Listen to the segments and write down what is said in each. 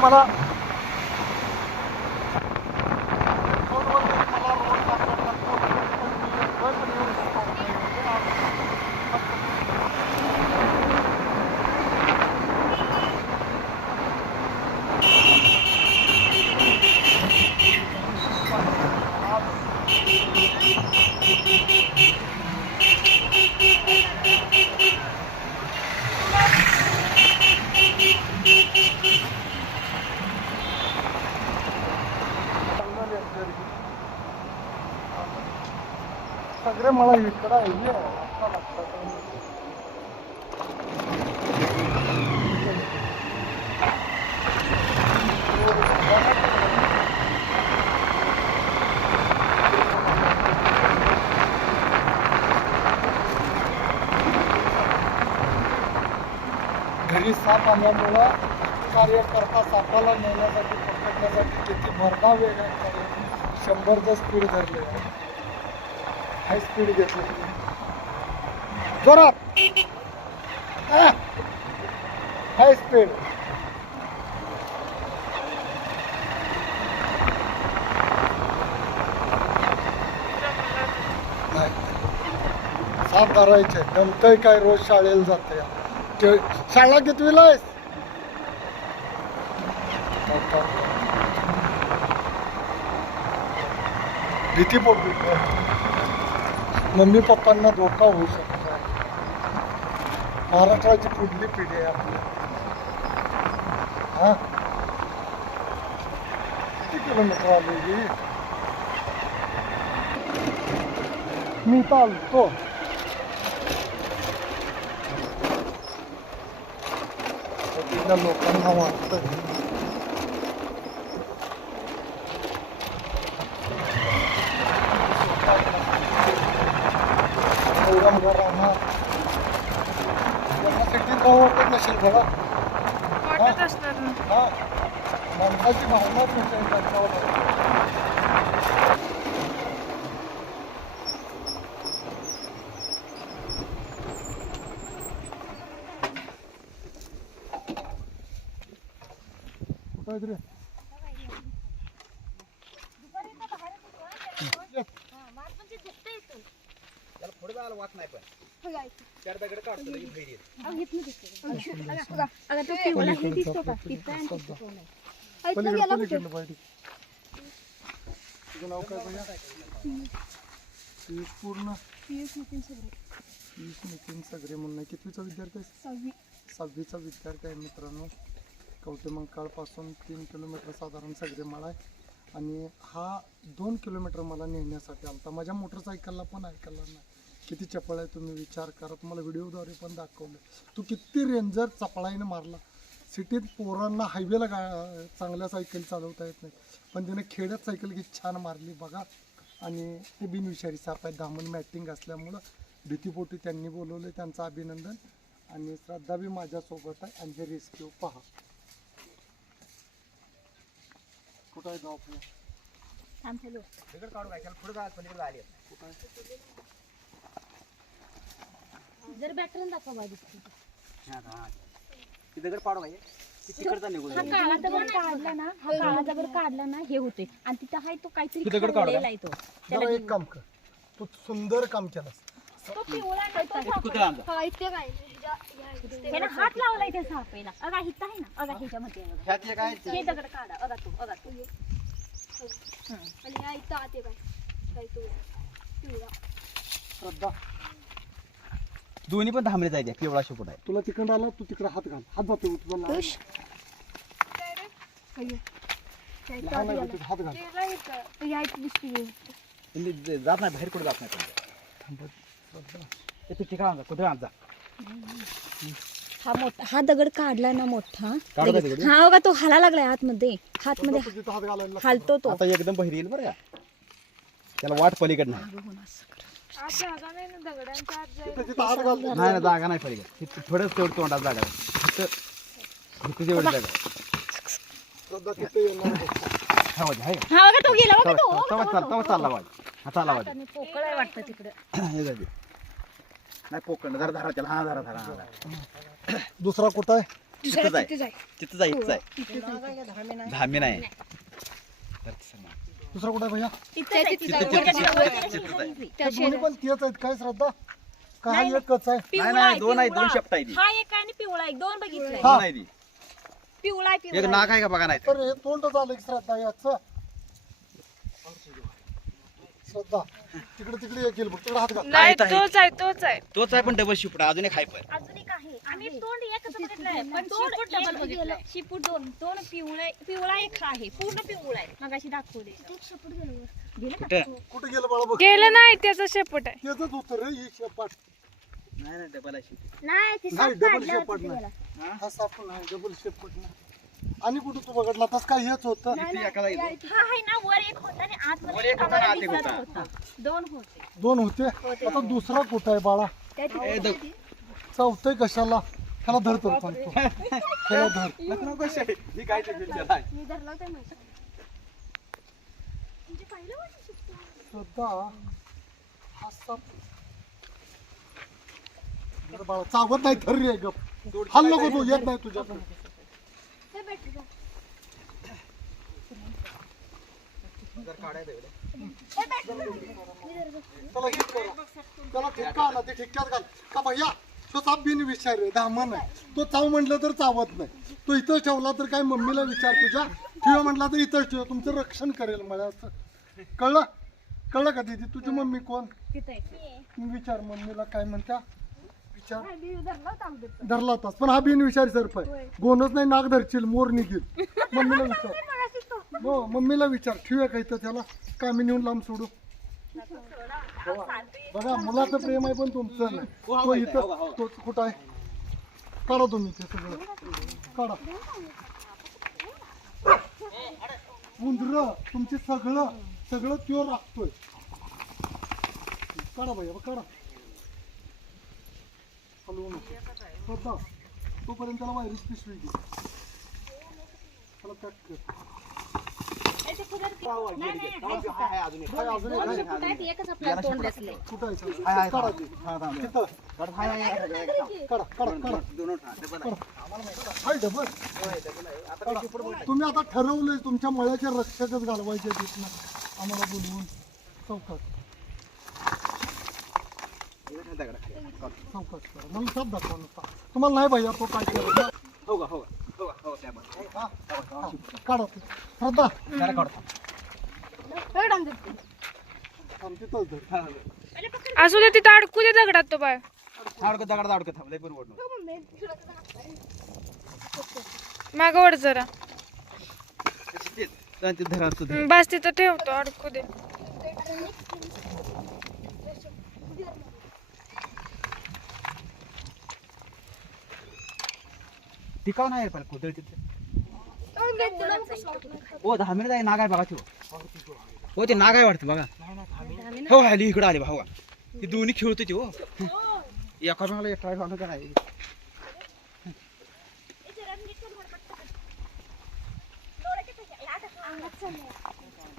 मला सगळे मला इकडं आहे घरी साप आल्यामुळं कार्यकर्ता सापाला नेण्यासाठी पकडण्यासाठी किती भरधाव वेग शंभर कार्य. शंभरचं स्पीड धरले हाय स्पीड घेतली जोरात. High speed. साफ धरायचे. नंतर काय रोज शाळेला जाते. ते शाळा कितवीला आहेस? भीती पोटी. मम्मी पप्पांना धोका होऊ शकतो महाराष्ट्राची पुढली पिढी आहे आपली हा किती किलोमीटर आली ही मी चालतो तिथल्या लोकांना वाटतं एवढा मोठा राहणार त्यांना सिटीत भाव वाटत नसेल बघा वाटत असणार ना हा माणसाची भावनाच नसेल त्यांच्यावर कुठं आहेत रे त्याला पुढे जायला वाट नाही पण. चार दगड काढतो लगेच बाहेर येतो. पलीकडे पलीकडलं पाहिजे तुझं नाव काय भैया पीस पूर्ण? पीस नितीन सगळे म्हणून आहे. कितवीचा विद्यार्थी आहे सहावीचा विद्यार्थी आहे मित्रांनो. कवटेमंकाळपासून तीन किलोमीटर साधारण सगळे माळ आहे. आणि हा दोन किलोमीटर मला नेण्यासाठी आलता. माझ्या मोटरसायकलला पण ऐकायला नाही. किती चपळ आहे तुम्ही विचार करा. तुम्हाला व्हिडिओद्वारे पण दाखवलं. तू किती रेंजर चपळाईने मारला. सिटीत पोरांना हायवेला गा चांगल्या सायकल चालवता येत नाही. पण त्याने खेड्यात सायकल किती छान मारली बघा. आणि ते बिनविषारी साप आहे. दामन मॅटिंग असल्यामुळं भीतीपोटी त्यांनी बोलवले त्यांचं अभिनंदन. आणि श्रद्धा बी माझ्यासोबत आहे. आणि हे रेस्क्यू पहा. कुठं आहे गाव आपलं काय पुढे जर बॅटरी दाखवा बाई हा, हा. ती दगड पाडू काय तिकडचा निघून हा काळा दगड काढला ना हा काळा दगड काढला ना हे होते आणि तिथं आहे तो काहीतरी तू दगड काढू खवलेला आहे तो. त्याला जरा एक काम कर. तू सुंदर काम केलंस. तो पिवळा आहे, तो किती कुत्रा आमचा ह्याला हात लावलाय त्या सापेला. अगा हित आहे ना. अगा ह्याच्यामध्ये आहे बघा. ह्यात एक आहे हे दगड काढा. अगा तू अगा तू. श्रद्धा. दोन्ही पण थांबले जायचे पिवळा शेपूट आहे. तुला तिकडं आला तू तिकडे हात घाल. हात जातो तुझा लहान लहान आहे तुझा हात घाल. त्यांनी ज- जात नाही बाहेर कुठे जात नाही ते. श्रद्धा ते तू ठिकाण आमचा कुठे आमचा हा मोठा हा दगड काढला ना मोठा. काढू का लगेच. दगड? हा बघा तो हाला लागलाय आतमध्ये. तू तिथं हात घालायला लागला. हालतो तो. आता एकदम बाहेर येईल बरं का त्याला वाट पलीकड नाही आज जागा नाही ना दगडांच्या आत जायला तिथं तिथं हात घाल नाही ना जागा नाही पलीकड ती- थोडंच तेवढं तोंडात जागा आहे. जागा आहे. तिथे येणार हा, वाज, आहे का? हा बघा तो गेला बघा तो तवा- तवा चाल- तवा चालला. पोकळ आहे वाटतं तिकडं हे. नाही जरा धरा त्याला हा धरा धरा हा धरा. दुसरा कुठं आहे तिथंच आहे तिथं जाय इथंच आहे धामी नाही तर तिथं नाही. दुसरा कुठं आहे भैया? दोन्ही पण तेच आहेत काय श्रद्धा? का हा एकच आहे? नाही नाही दोन आहे दोन शेपट आहे ती हा एक आहे आणि पिवळा एक दोन बघितलंय. ती पिवळा आहे एक पिवळा नाक आहे का? बघा नाही तर. हे तोंड झालं की श्रद्धा याच. श्रद्धा. तिकडे तिकडे एक गेल बघ. तिकडे हात घाल. नाही आहेत, आहेत. तोच आहे तोच आहे. तोच आहे पण डबल शिपट अजून एक आहे पण. अजून एक आहे. आम्ही तोंड एकच बघितलंय पण तोंड डबल बघितलंय शिपूट दोन. दोन पिवळा पिवळा एक आहे. पूर्ण पिवळा आहे. मगाशी दाखवले? कुठं? कुठे गेलं बाळा बघ? गेलं नाही त्याचा शेपूट आहे. तेच होतं रे ही शेपाट. नाही नाही डबल आहे शिपट नाही ते नाही साप डबल शेपाट होतं नाही. त्याला. हा? साप नाही डबल शेपट नाही. आणि कुठं तू बघितला तस काय हेच होतं? किती एकाला येतो. हा आहे ना वर एक होता आणि वर आतमध्ये एक एक होता आम्हाला आणि आत एक दिसत होता. होता. दोन होते. दोन होते? आता दुसरा कुठं आहे बाळा? चौथं कशाला? त्याला धरतो त्याला धर. नको, नको, शे. ही काय ते बिल त्याला आहे. मी धरला होता माहिती श्रद्धा हा साप. अरे बाळा चावत नाही थर्री आहे गप. हल नको तू येत नाही तुझ्याकडून का भैया तो बिन विचार धामण आहे. तो चाव म्हटलं तर चावत नाही. तो इथं ठेवला तर काय मम्मीला विचार तुझ्या? ठेव म्हटला तर इथंच ठेव. तुमचं रक्षण करेल मळ्याचं कळलं? कळलं का दीदी? तुझी मम्मी कोण? विचार मम्मीला काय म्हणत्या? विचार. धरला होतास पण हा बिन विचारी सरप आहे. गोनच नाही नाक धरशील मोर निघील. मम्मीला विचार. हो मम्मीला विचार. ठेवूया का इथं त्याला? कामी नेऊन लांब सोडू. बघा मुलाचं प्रेम आहे पण तुमचं नाही. तो इथं तो कुठं आहे? काढा तुम्ही ते सगळं. काढा. उंदर तुमचे सगळं सगळं त्यो राखतोय. काढा भैया काढा. हलवू नको. स्वतः तोपर्यंत त्याला वायरीच पिशवी घे. त्याला पॅक कर. तुम्ही आता ठरवलंय तुमच्या मळ्याच्या रक्षकच घालवायचे आम्हाला बोलवून. चौकात. करा मला दाखवा नुसता तुम्हाला नाही भैया तो काय केलं हो का, हो का, हो का, हो, त्या बघ. हा, हा. काढा ते श्रद्धा जरा काढतो. धर हा, असू दे तिथं अडकू दे दगडात तो बाय. अडकत दगडात अडकत थांब, लय पण ओढ नको. माग वड जरा तेच. आणि ते धरा असतं धर. हम्म, बस तिथं ठेवतो अडकू दे टिकाव नाही पण कुदळ तिथे. हो दहा मिनिट आहे नाग आहे बघा तो. हो ते नाग आहे वाटतं बघा. हो आली इकडं आली भावा ती दोन्ही खेळतो ती हो एका मला ट्राय झालं का नाही?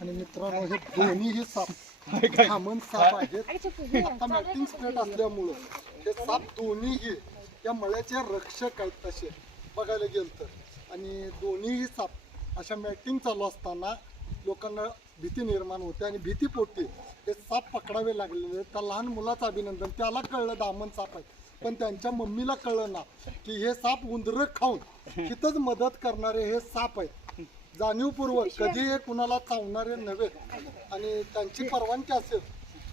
आणि मित्रांनो हे दोन्ही हे साप थांबण साप आहेत. आता मॅटिंग स्प्रेड असल्यामुळं हे साप दोन्हीही या मळ्याचे रक्षक आहेत तसे. बघायला गेलं तर आणि दोन्हीही साप अशा मॅटिंग चालू असताना लोकांना भीती निर्माण होते आणि भीतीपोटी हे साप पकडावे लागलेले त्या लहान मुलाचं अभिनंदन त्याला कळलं दामन साप आहे. पण त्यांच्या मम्मीला कळलं ना की हे साप उंदरं खाऊन तिथंच मदत करणारे हे साप आहेत. जाणीवपूर्वक कधी हे कुणाला चावणारे नव्हे. आणि त्यांची परवानगी असेल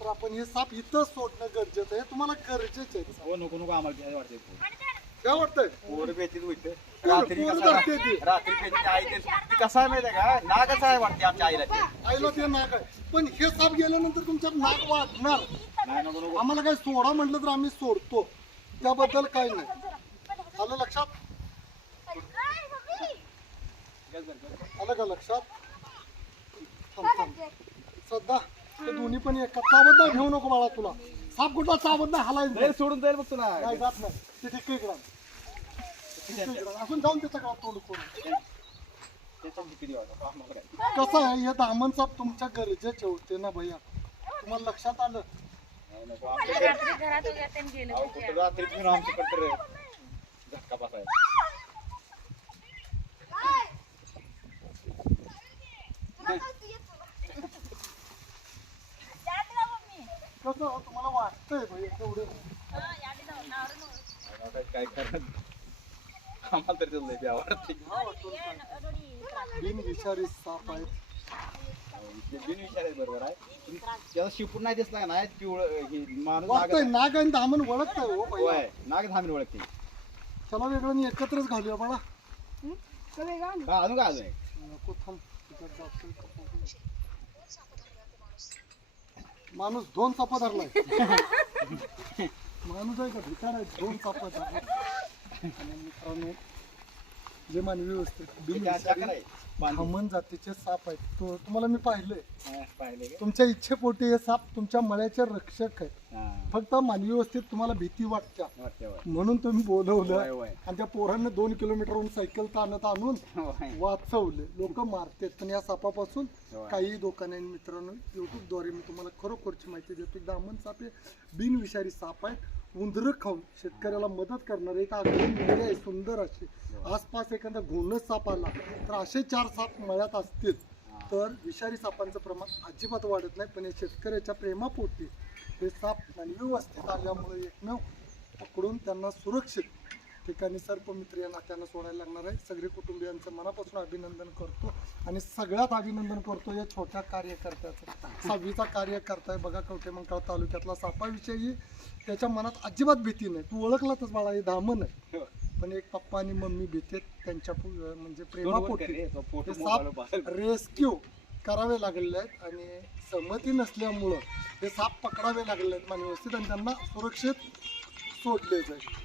तर आपण हे साप इथं सोडणं गरजेचं आहे. हे तुम्हाला गरजेचं आहे. हो नको नको आम्हाला वाटते. काय वाटतंय? पोर होईत. पोर- रात्री पोर कसा ती. रात्री बेतीत आई ते ती कसं आहे माहिती आहे का? नागच आहे वाटते आमच्या आईला ते. आईला ते नाक आहे. पण हे साप गेल्यानंतर तुमच्यात नाक वाढणार. नाही आम्हाला काय सोडा म्हटलं तर आम्ही सोडतो. त्याबद्दल काही नाही. आलं लक्षात? आलं का लक्षात? थांब थांब. सध्या ते दोन्ही पण एका. चावत नाही घेऊ नको बाळा तुला. साप कुठला? चावत नाही हलायचं. लय सोडून जाईल बघ तुला. काय जात नाही. ते ठीक इकडं आण. ठीक इकडं आण. अजून जाऊन त्याच्या गावात तोंड करून? कसं आहे हे दामन साप तुमच्या गरजेचे होते ना भैया तुम्हाला लक्षात आलं रात्री घरात त्यांनी गेलं होतं. बसाय कसं तुम्हाला वाटतंय भाई तेवढं काय करत आम्हाला तरी तुला लय आवडते बिन विषारी साप आहेत. बरोबर आहे. त्याला नाही दिसला का नाही? पिवळ हे माणूस वाटतंय नाग नाग आणि दामन ओळखताय हो पहिला. होय नाग धामीन ओळखते. चला वेगळं एकत्रच घालूया बाळा. हा अजून काय अजून? नको थांब तिच्यात जातोय का बघू. माणूस दोन चापा धरलाय. माणूस आहे का भिकार आहे दोन चापा धरलाय आणि मित्रांनो जे मानवी व्यवस्थित हमन जातीचे साप आहेत. तो तुम्हाला मी पाहिलंय. पाहिले तुमच्या इच्छेपोटी हे साप तुमच्या मळ्याचे रक्षक आहेत. फक्त मानवी व्यवस्थित तुम्हाला भीती वाटत्या. म्हणून तुम्ही बोलवलं. आणि त्या पोरांना दोन किलोमीटरहून सायकल ताणत आणून. वाचवले. लोक मारतात. पण या सापापासून. काही धोका नाही मित्रांनो युट्यूबद्वारे मी तुम्हाला खरोखरची माहिती देतो. दामन साप हे बिनविषारी साप आहेत. उंदरं खाऊन शेतकऱ्याला मदत करणारे एक आगळी मुली आहे सुंदर अशी आसपास एखादा घोणस साप आला तर असे चार साप मळ्यात असतील तर विषारी सापांचं प्रमाण अजिबात वाढत नाही पण हे शेतकऱ्याच्या प्रेमापोटी हे साप मानवी व्यवस्थित आल्यामुळे एकमेव पकडून त्यांना सुरक्षित ठिकाणी सर्पमित्र या नात्यानं सोडायला लागणार आहे. सगळे कुटुंबियांचं मनापासून अभिनंदन करतो आणि सगळ्यात अभिनंदन करतो या छोट्या कार्यकर्त्याचं. सहावीचा कार्यकर्ता आहे बघा कवठेमंकाळ तालुक्यातला सापाविषयी त्याच्या मनात अजिबात भीती नाही. तू ओळखलातच बाळा हे धामन आहे. पण एक पप्पा आणि मम्मी भीतेत त्यांच्या म्हणजे प्रेमापोटी. हे साप. रेस्क्यू करावे लागलेले आहेत आणि संमती नसल्यामुळं हे साप पकडावे लागलेले आहेत मानवी व्यवस्थित आणि त्यांना सुरक्षित सोडले जाईल.